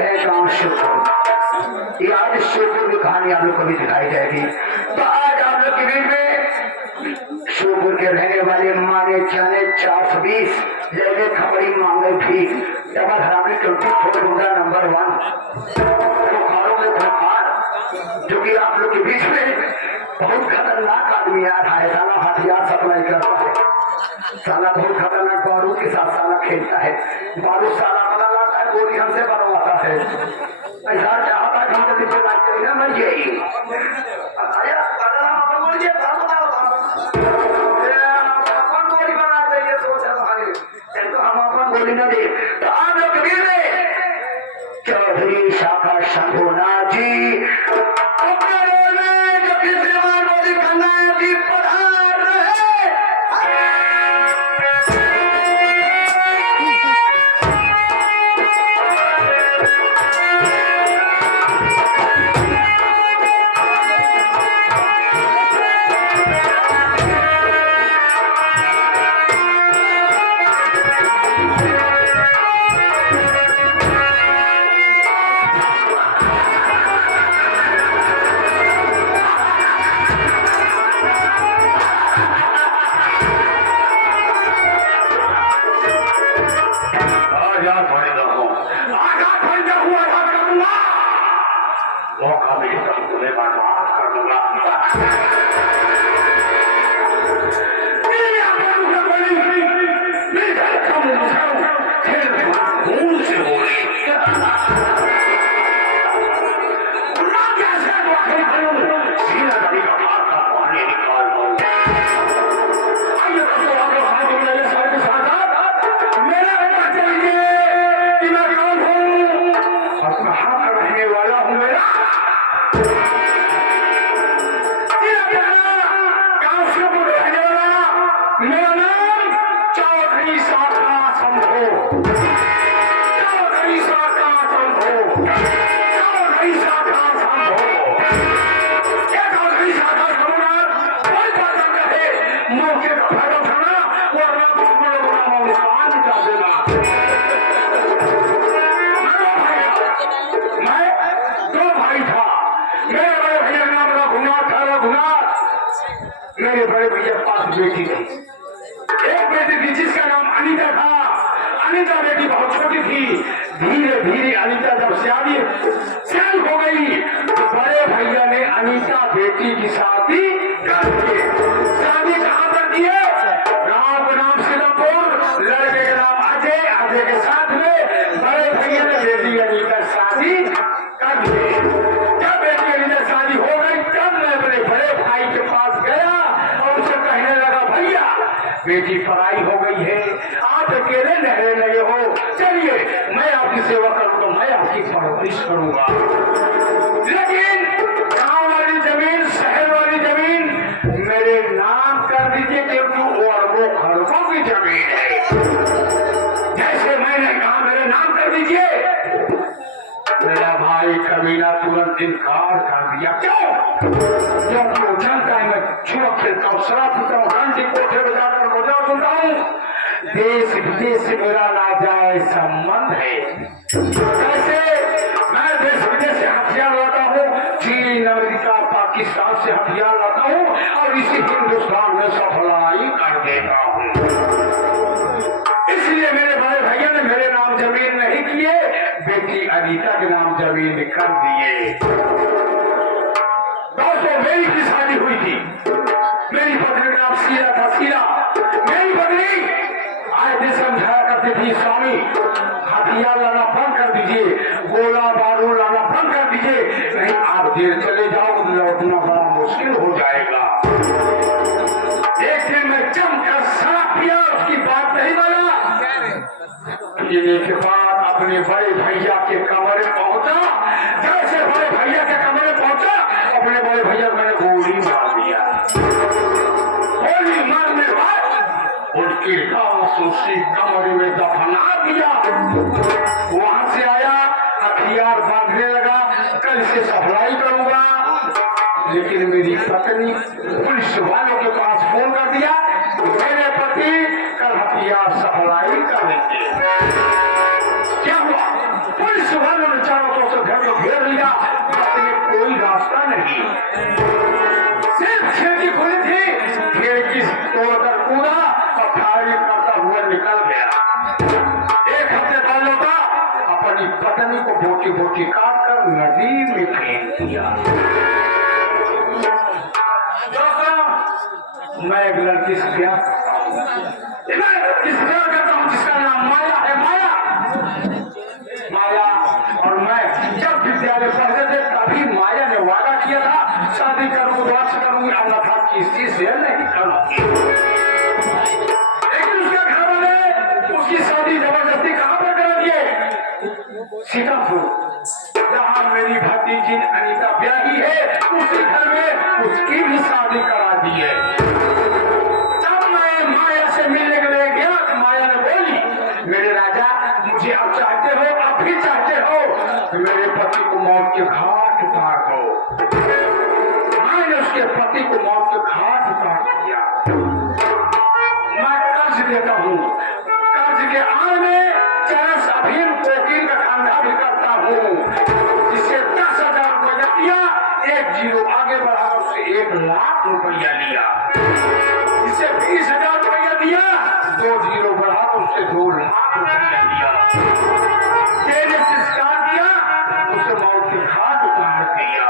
है गांव शिवपुर। ये आज शिवपुर की कहानी आप लोग को भी दिखाई जाएगी। तो आज आप लोग के बीच में शिवपुर के रहने वाले माने जाने 420 जैसे खबरी मांगे भी डबल हरामी क्योंकि गुंडा नंबर 1 बुखारों में बुखार, जो कि आप लोग के बीच में बहुत खतरनाक आदमी आ रहा है। साला हथियार सप्लाई करता है, साला बहुत खतरनाक बारूद के साथ साला खेलता है। बारूद साला बना लाता है, गोली हमसे बनवाता है। ऐसा चाहता है हम जल्दी चला करेगा मैं यही गोली बना देंगे, सोचा भाई तो हम अपन गोली न दे। तो आप लोग कबीर में चौधरी शाखा शंभुनाथ जी मेरे बड़े भैया पास बेटी थी, एक बेटी थी जिसका नाम अनीता था। अनीता बेटी बहुत छोटी थी। धीरे धीरे अनीता जब सियान हो गई तो बड़े भैया ने अनीता बेटी की शादी कर दी। शादी कहाँ कर दी है? गाँव का नाम सीतापुर, लड़के का नाम अजय, अजय के साथ में बड़े भैया ने बेटी अनीता शादी कर दी। जब बेटी अनीता शादी हो गई तब मैं अपने बड़े भाई के पास गया और उसे कहने लगा, भैया बेटी पढ़ाई हो गई है, आप अकेले रहने लगे हो, चलिए मैं आपकी सेवा करूंगा, मैं आपकी परवरिश करूंगा। लेकिन गांव वाली जमीन, शहर वाली जमीन मेरे नाम कर दीजिए, क्योंकि वो अरबों खरबों की जमीन है। जैसे मैंने कहा मेरे नाम कर दीजिए, मेरा भाई कमीना तुरंत इनकार कर दिया। क्यों? क्योंकि वो जानता है मैं छुआ खेलता हूँ, शराब पीता हूँ, गांधी कोठे में जाकर मजा सुनता हूँ। देश विदेश से मेरा नाजायज संबंध है। कैसे? मैं देश विदेश से हथियार लाता हूँ, चीन, अमेरिका, पाकिस्तान से हथियार लाता हूँ और इसी हिंदुस्तान में सप्लाई कर देता हूँ। इसलिए मेरे बड़े भैया ने मेरे नाम जमीन नहीं किए, बेटी अनीता के नाम जमीन कर दिए। दोस्तों, मेरी की शादी हुई थी, मेरी पत्नी का नाम शीला था। शीला मेरी पत्नी आए दिन समझाया करती थी, स्वामी हथियार लाना बंद कर दीजिए, गोला बारूद लाना बंद कर दीजिए, नहीं आप देर चले जाओ लौटना बड़ा मुश्किल हो जाएगा। एक दिन मैं जमकर शराब पिया, उसकी बात नहीं माना। पीने के बाद अपने बड़े भैया के कमरे पहुंचा। जैसे बड़े भैया के कमरे पहुंचा, अपने बड़े भैया को मैंने गोली मार दिया। गोली मारने के बाद उनकी लाश उसी कमरे में दफना दिया। वहां से आया, हथियार बांधने लगा, कल से सप्लाई करूंगा। लेकिन मेरी पत्नी पुलिस वालों के पास फोन कर दिया, मेरे पति कल हथियार सप्लाई करेंगे। क्या हुआ? पुलिस वालों ने गर्दनी को बोटी बोटी काट कर नदी में फेंक दिया। दोस्तों, मैं एक लड़की से प्यार करता हूँ, जिसका नाम माया है। माया और मैं जब विद्यालय पढ़ते थे तभी माया ने वादा किया था शादी करूँ तो अच्छा करूंगी, अन्यथा किसी से नहीं करूंगी। लेकिन उसके घर वाले उसकी शादी जबरदस्ती कहां पर करा दिए? सीतापुर, जहां मेरी भतीजी अनीता ब्याही है, उसी घर में उसकी भी शादी करा दी है। जब मैं माया से मिलने के लिए गया तो माया ने बोली, मेरे राजा मुझे अब चाहते हो, अब भी चाहते हो तो मेरे पति को मौत के घाट उतार दो। मैंने उसके पति को मौत के घाट उतार दिया। मैं कर्ज देता हूँ, कर्ज के आड़ में चरस अभीम कोकीन का धंधा भी करता हूँ, जिससे 10,000 रुपया दिया, एक जीरो आगे बढ़ा उससे 1,00,000 रुपया लिया, जिससे 20,000 रुपया दिया, 2 जीरो बढ़ा उससे 2,00,000 रुपया लिया। तेरे संस्कार दिया, उसे मौत के घाट उतार दिया।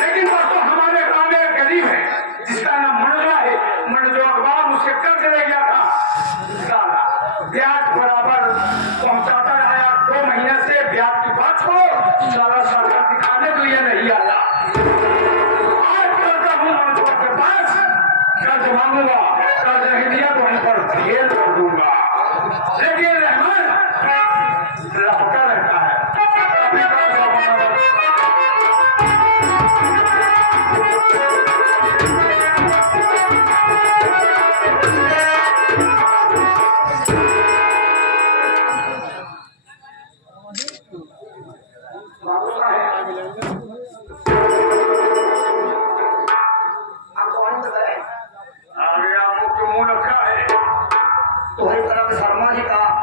लेकिन दोस्तों, हमारे गांव में एक गरीब है जिसका नाम मनोजा है। मनोजा के बाद उससे कर्ज ले गया था, साला ब्याज बराबर पहुंचाता रहा। 2 महीने से ब्याज की बात हो, साला सरकार दिखाने तो ये नहीं आया। आज करता हूँ मनोजा के पास, कर्ज मांगूंगा, कर्ज नहीं दिया तो वहीं पर जेल कर दूंगा। लेकिन रहमान लपटा रहता है।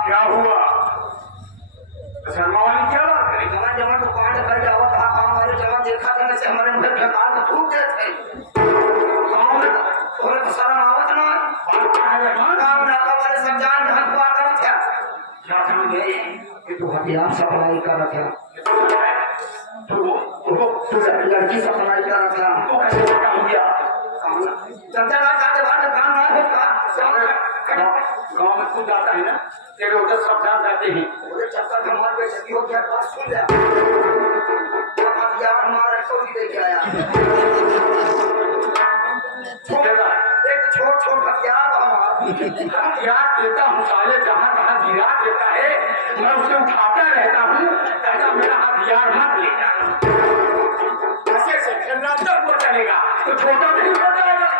क्या हुआ? शर्मा वाली क्या बात है? जमा दुकान कर जावा कहा काम वाले जमा देखा था ना से हमारे मुंह पे कान थूक दे थे गांव में और शर्म आवत ना बात क्या है रहमान? गांव नाका वाले सब जान धन को आकर क्या क्या काम है? कि तू हथियार सप्लाई कर रखा तू लड़की सप्लाई कर रखा तो कैसे पता हो गया? चलता रहा जाते बाहर दुकान ना होता गाँव में तू जाता है ना, तेरे उधर सब जान जाते हैं। पूरे चक्कर में हमारे बेइज्जती हो गया। बात सुन ले, हथियार हमारा चोरी दे के आया, एक छोट छोट हथियार हथियार देता हूँ साले, जहाँ कहाँ गिरा देता है मैं उसे उठाता रहता हूँ, कहता मेरा हथियार मत लेना। ऐसे ऐसे खेलना तब वो चलेगा तो छोटा नहीं हो जाएगा।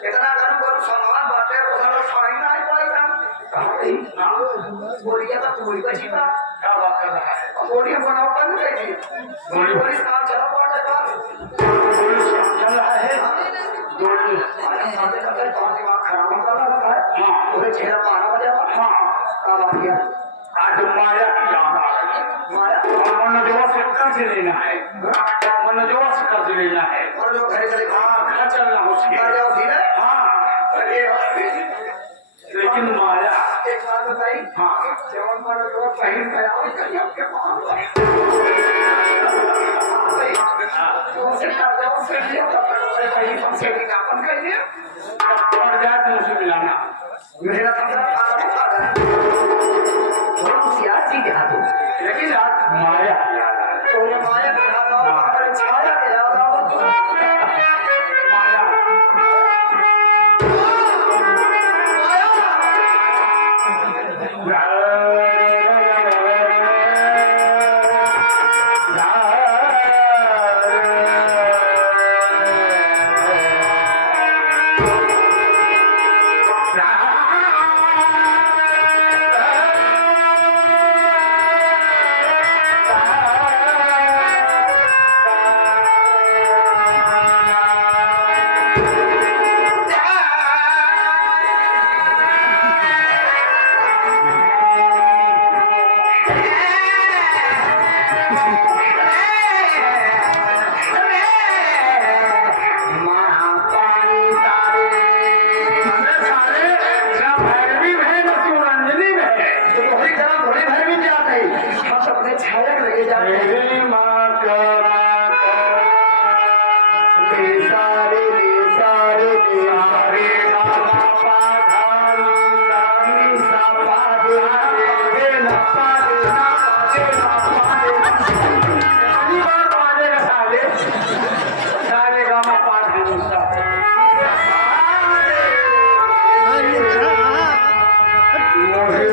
इतना गर्म करो सामान बाटे को सारा फाइन ना पाई हम बोलिया तो पूरी बची था। क्या बात कर रहा है? बोलिया बनाओ कर गई थी, बोली काम चला पड़ा था, चल रहा है साथे करके दिमाग खराब होता रहता है। पूरे चेहरा पाना बजा काम आ गया। आज माया की याद आ गई। माया मनोजवा से कर्ज लेना है, मनोजवा से कर्ज लेना है। और जो घर चले हाँ, घर चलना उसके। कर जाओ फिर लेकिन माया एक बात बताई, हाँ, जवान पर जो पहन गया वो कहीं आपके पास तो से कर जाओ फिर ये कहीं हमसे भी अपन कहिए और जाए तो उसे मिलाना। मेरा खतरा काला है वो सियासी के हाथों। लेकिन आज माया की याद आ गई। तो ये माया के हाथ आओ हमारे छाया के याद आओ तो माया जाते हैं। मेरी माँ का ले सारे मामा पाधानी सानी सा पादे ना पादे ना पादे पहली बार पादे का सारे गामा पादे सा मोहे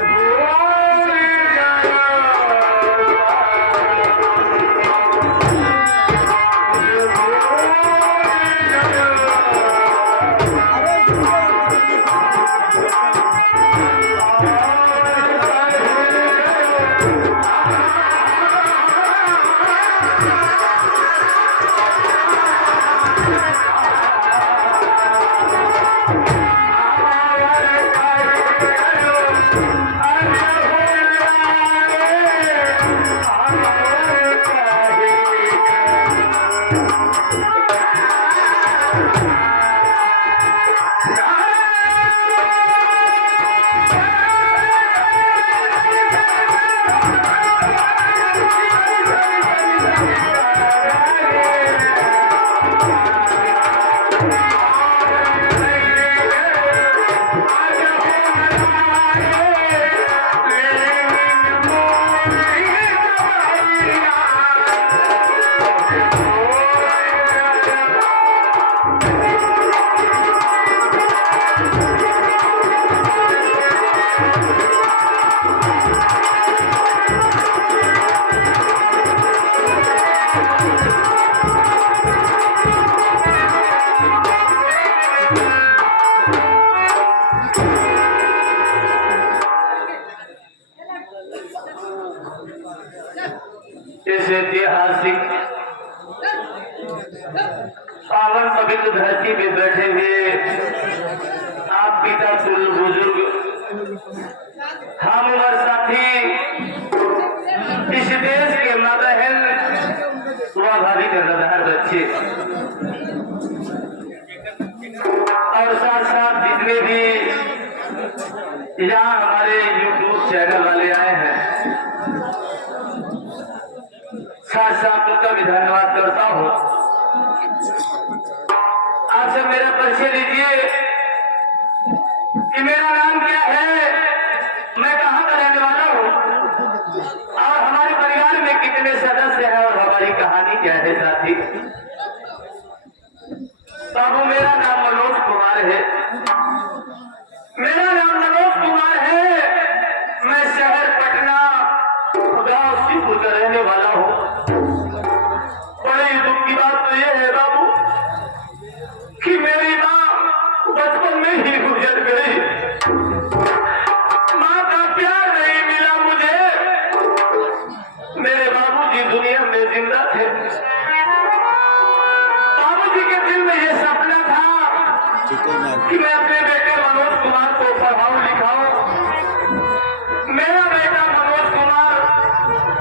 इस ऐतिहासिक पावन पवित्र धरती पे बैठे हुए आप पिता तुल्य बुजुर्ग, हम और साथी, इस देश के माँ बहन व भाभी के रदार बच्चे और साथ साथ जितने भी यहाँ हमारे YouTube चैनल वाले आए हैं, साथ साथ उनका भी धन्यवाद करता हूँ। आप सब मेरा परिचय लीजिए कि मेरा नाम क्या है, मैं कहाँ का रहने वाला हूँ और हमारे परिवार में कितने सदस्य हैं और हमारी कहानी क्या है साथी। बाबू मेरा नाम मनोज कुमार है, मेरा नाम मनोज कुमार है। मैं शहर पटना गांव शिवपुर का रहने वाला हूँ। बड़ी दुख की बात तो ये है बाबू कि मेरी माँ बचपन में ही गुजर गई। माँ का प्यार नहीं मिला मुझे। मेरे बाबूजी दुनिया में जिंदा थे। बाबूजी के दिल में ये सपना था कि मैं अपने बेटे मनोज कुमार को पढ़ाऊं लिखाऊं। मेरा बेटा मनोज कुमार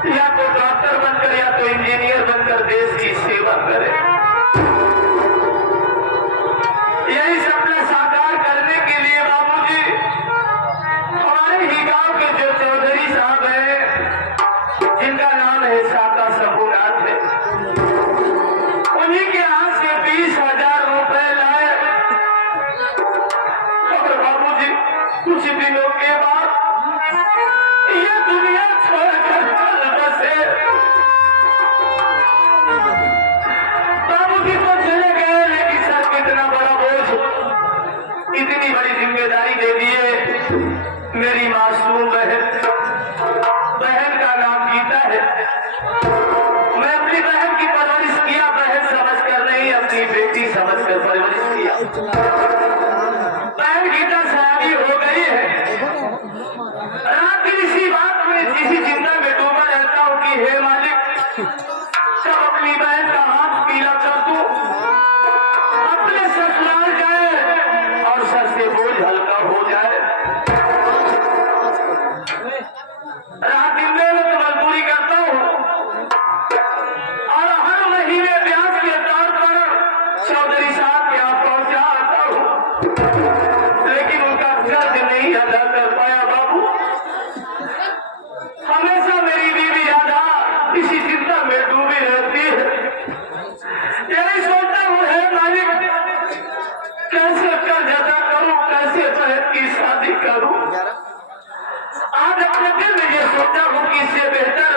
या तो डॉक्टर बनकर या तो इंजीनियर बनकर देश की सेवा करे। यही सपना साकार करने के लिए बाबूजी हमारे ही गांव के जो चौधरी साहब हैं, जिनका नाम है साका शंभुनाथ है, उन्हीं के हाथ से 20,000 रुपए लाए और बाबूजी कुछ दिनों के बाद ये दुनिया छोड़कर चल बसे। बाबूजी तो चले गए, लेकिन सर कितना बड़ा बोझ, इतनी बड़ी जिम्मेदारी दे दिए। मेरी मासूम बहन का नाम गीता है। मैं अपनी बहन की परवरिश किया, बहन समझकर नहीं अपनी बेटी समझकर परवरिश किया। बहन गीता शादी हो गई है। रात की इसी बात में, इसी चिंता में डूबा रहता हूँ कि हे मालिक, कब अपनी बहन का हाथ पीला कर दूं, अपने ससुराल जाए और सर से बोझ हल्का हो जाए। रात दिन में मजदूरी करता हूँ और हर महीने ब्याज के तौर पर चौधरी साहब के यहाँ पहुंचा आता हूँ, लेकिन उनका कर्ज नहीं अदा कर पाया बाबू। हमेशा मेरी बीवी यादा इसी अपने दिल में ये सोचा हूँ कि इससे बेहतर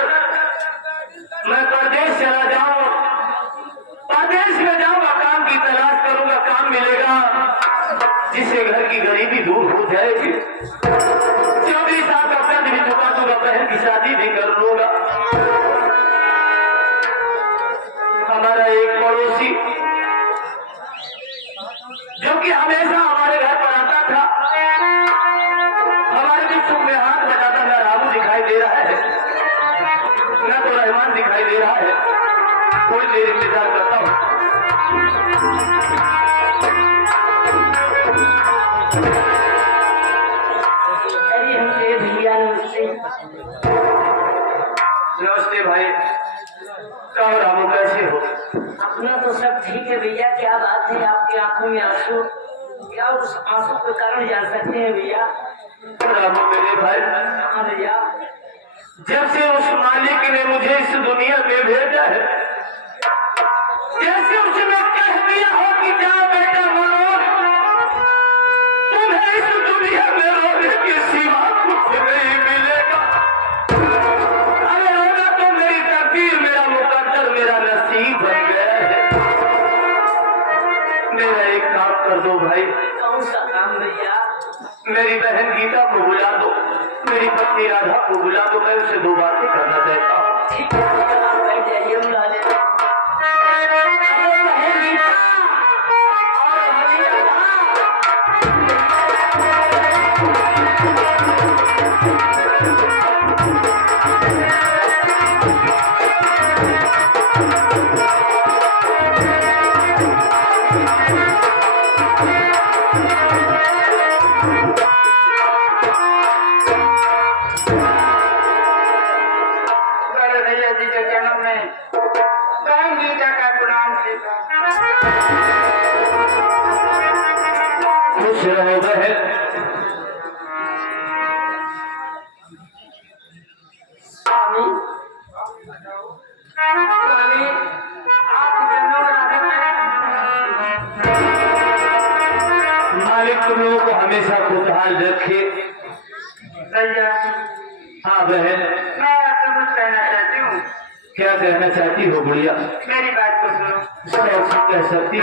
मैं परदेश चला जाऊं, परदेश में जाऊंगा, काम की तलाश करूंगा, काम मिलेगा जिससे घर की गरीबी दूर हो जाएगी। 24 साल का कर्ज भी चुका दूंगा, बहन की शादी भी कर लूंगा। हमारा एक पड़ोसी जो कि हमेशा हमारे घर पर आता था, हमारे भी सुख में हाथ बटाता, ना रामू दिखाई दे रहा है ना तो रहमान दिखाई दे रहा है। कोई देर इंतजार करता हूँ। अरे हमसे भैया नमस्ते। नमस्ते भाई, कहो रामू कैसे हो? अपना तो सब ठीक है भैया, क्या बात है आपकी आंखों में आंसू, क्या उस आंसू के कारण जान सकते हैं भैया? रामू मेरे भाई, हाँ भैया, जब से उस मालिक ने मुझे इस दुनिया में भेजा है, जैसे उसने कह दिया हो कि जाओ बेटा मनोज, तुम्हें इस दुनिया में रोने के सिवा कुछ नहीं मिलेगा। अरे रोना तो मेरी तकदीर, मेरा मुकद्दर, मेरा नसीब बन गया है। मेरा एक काम कर दो भाई। कौन सा काम भैया? मेरी बहन गीता को बुला दो, मेरी पत्नी राधा को बुला दो, मैं उसे 2 बातें करना चाहता हूँ। ठीक है भैया, आप बैठ जाइए, बुला लेते हैं। अरे बहन गीता, और भाभी राधा। बड़े भैया जी के जन्म में बहन गीता का प्रणाम स्वीकार। खुश रहो बहन। स्वामी, स्वामी, आप जन्म मालिक तुम लोगों को हमेशा खुशहाल रखे। भैया, हाँ बहन, मैं आपसे कुछ कहना चाहती हूँ। क्या कहना चाहती हो गुड़िया? मेरी बात को सुनो। सब कह सकती।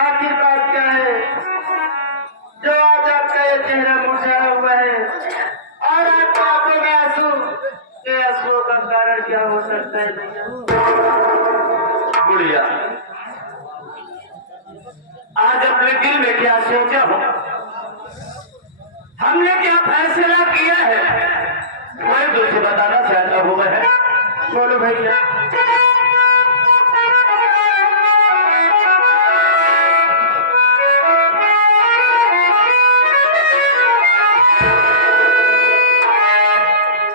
आखिर बात क्या है जो आज आपका ये चेहरा मुरझाया हुआ है और आपकी आंखों में आंसू, ये आंसुओं का कारण क्या हो सकता है भैया? गुड़िया, आज अपने दिल में क्या सोचा हो, हमने क्या फैसला किया है, मैं तुझसे बताना चाहता हूँ। मैं बोलो भैया।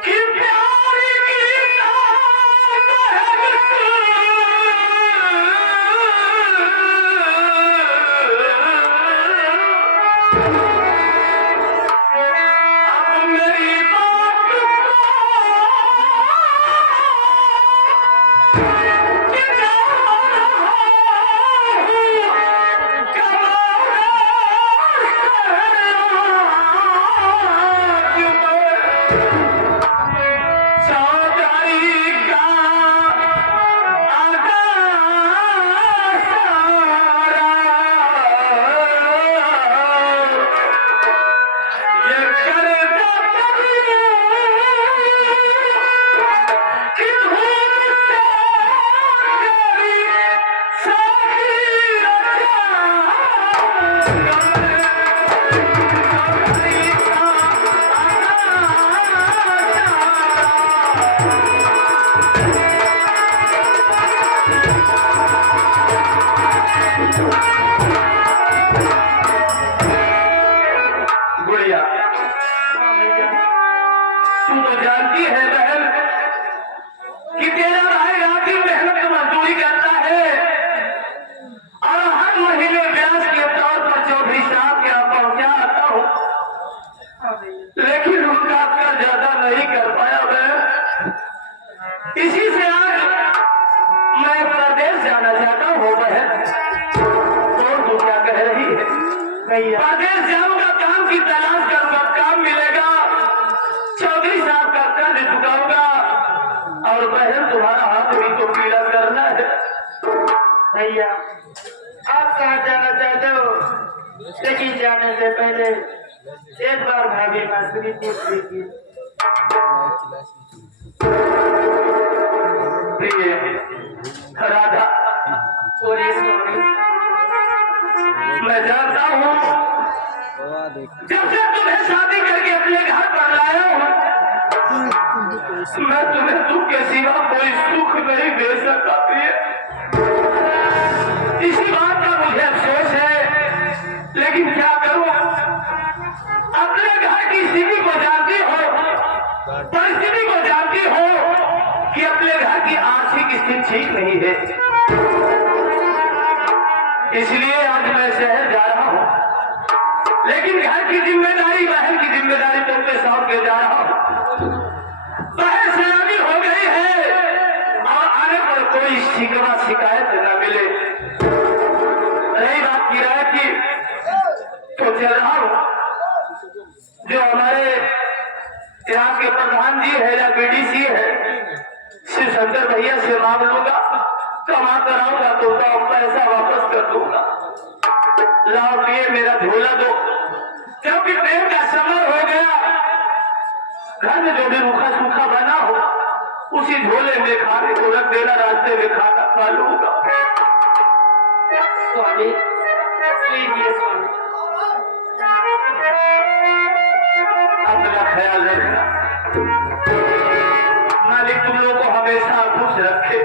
कि प्यार गीता अब मेरी बात को जानती है बहन कि तेरा भाई रात दिन मेहनत मजदूरी करता है और हर महीने ब्याज के तौर पर चौधरी साहब के यहाँ पहुंचा आता हूँ, लेकिन उनका कर ज्यादा नहीं कर पाया बहन। इसी से आज मैं प्रदेश जाना चाहता हूँ बहन। तो तू क्या कह रही है? प्रदेश जाऊंगा, काम की तलाश करूंगा, काम मिलेगा, चौधरी साहब का कर्ज चुकाऊंगा और बहन तुम्हारा हाथ भी तो पीला करना है। भैया आप कहाँ जाना चाहते हो, लेकिन जाने से पहले एक बार भाभी बांसुरी पूछ लीजिए। प्रिय राधा, बोलिए स्वामी। मैं जानता हूँ जब से तुम्हें शादी करके अपने घर पर लाया हूँ, मैं तुम्हें दुख के सिवा कोई सुख नहीं दे सकता प्रिय। इसी बात का मुझे अफसोस है, लेकिन क्या करूं? अपने घर की स्थिति को जानती हो, परिस्थिति को जानती हो कि अपने घर की आर्थिक स्थिति ठीक नहीं है, इसलिए आज मैं शहर जा रहा हूं। लेकिन घर की जिम्मेदारी, बहन की जिम्मेदारी तुम पे सौंप के जा रहा हूं। बहन सयानी हो गई है और आने पर कोई शिकवा शिकायत न मिले। रही बात किराए की, तो चल रहा हूं। जो हमारे यहाँ के प्रधान जी है या बीडीसी है, शिव शंकर भैया से मांग लूंगा, कमा कर आऊंगा तो पैसा वापस कर दूंगा। लाओ प्रिय मेरा झोला दो, क्योंकि प्रेम का समर हो गया। घर में जो भी रूखा सूखा बना हो उसी झोले में खाने को रख देना, रास्ते में खाना खा लूंगा। स्वामी लीजिए स्वामी। अपना ख्याल रखना, मालिक तुम लोगों को हमेशा खुश रखे।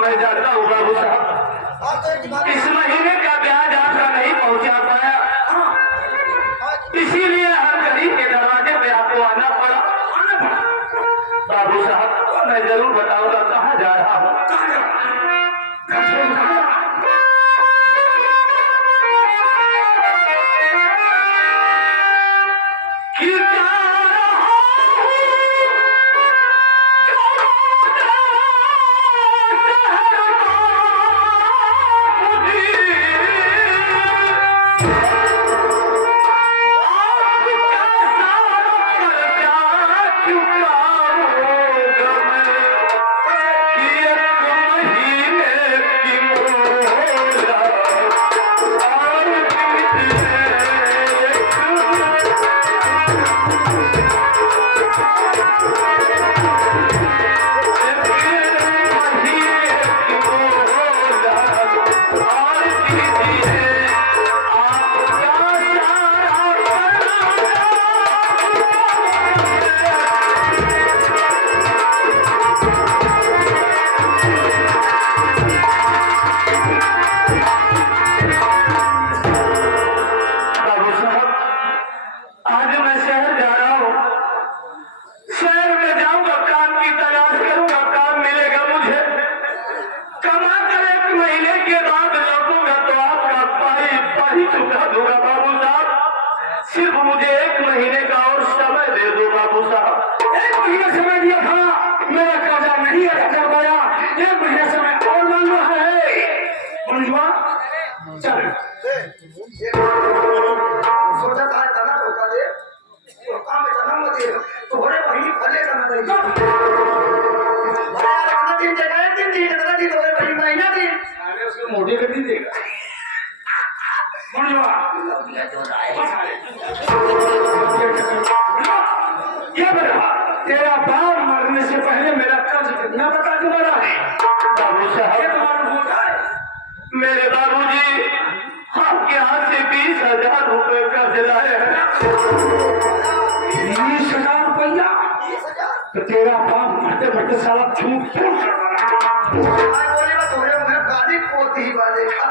मैं जानता हूँ बाबू साहब, इस महीने का ब्याज आपका नहीं पहुंचा पाया, इसीलिए हर गरीब के दरवाजे पे आपको आना पड़ा। बाबू साहब मैं जरूर बताऊंगा कहाँ जा रहा हूँ। सिर्फ मुझे 1 महीने का और समय दे दो बाबू साहब। 1 महीने समय दिया था, मेरा कर्जा क्या बता तेरा बाप मरने से पहले मेरा कर्ज कितना बता के मरा है? बाबू साहब, ये तुम्हारा भूत है। मेरे बाबूजी आपके हाथ से 20,000 रुपए कर्ज लाए हैं। 20,000 रुपया? तो तेरा बाप मरते मरते साला झूठ क्यों कर रहा है? बोलेगा तुम्हें मुझे गाली पोती बाजेगा।